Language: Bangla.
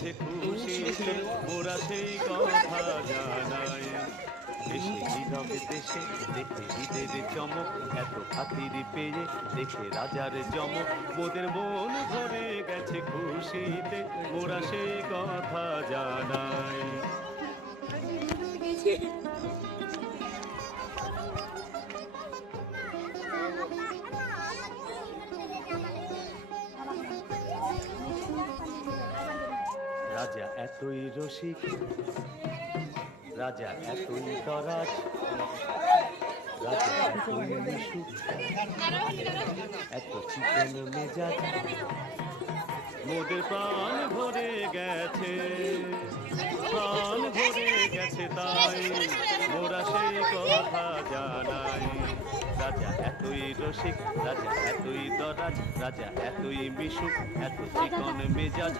গেছে খুশিতে মোরা সেই কথা জানাই। দেশে নীরবে দেশে দেখে ঈদের চমক, এত খাতির পেয়ে দেখে রাজার জমক, মোদের মন ভরে গেছে খুশিতে মোরা সেই কথা জানাই। রাজা এতই রসিক, রাজা এতই তরাজ, রাজা এতই মিশুক, এত চিকন মেজাজ, মোদের প্রাণ ভরে গেছে, প্রাণ ভরে গেছে তাই মোরা সেই কথা জানাই। রাজা এতই রসিক, রাজা এতই দরাজ, রাজা এতই মিশুক, এত চিকন মেজাজ।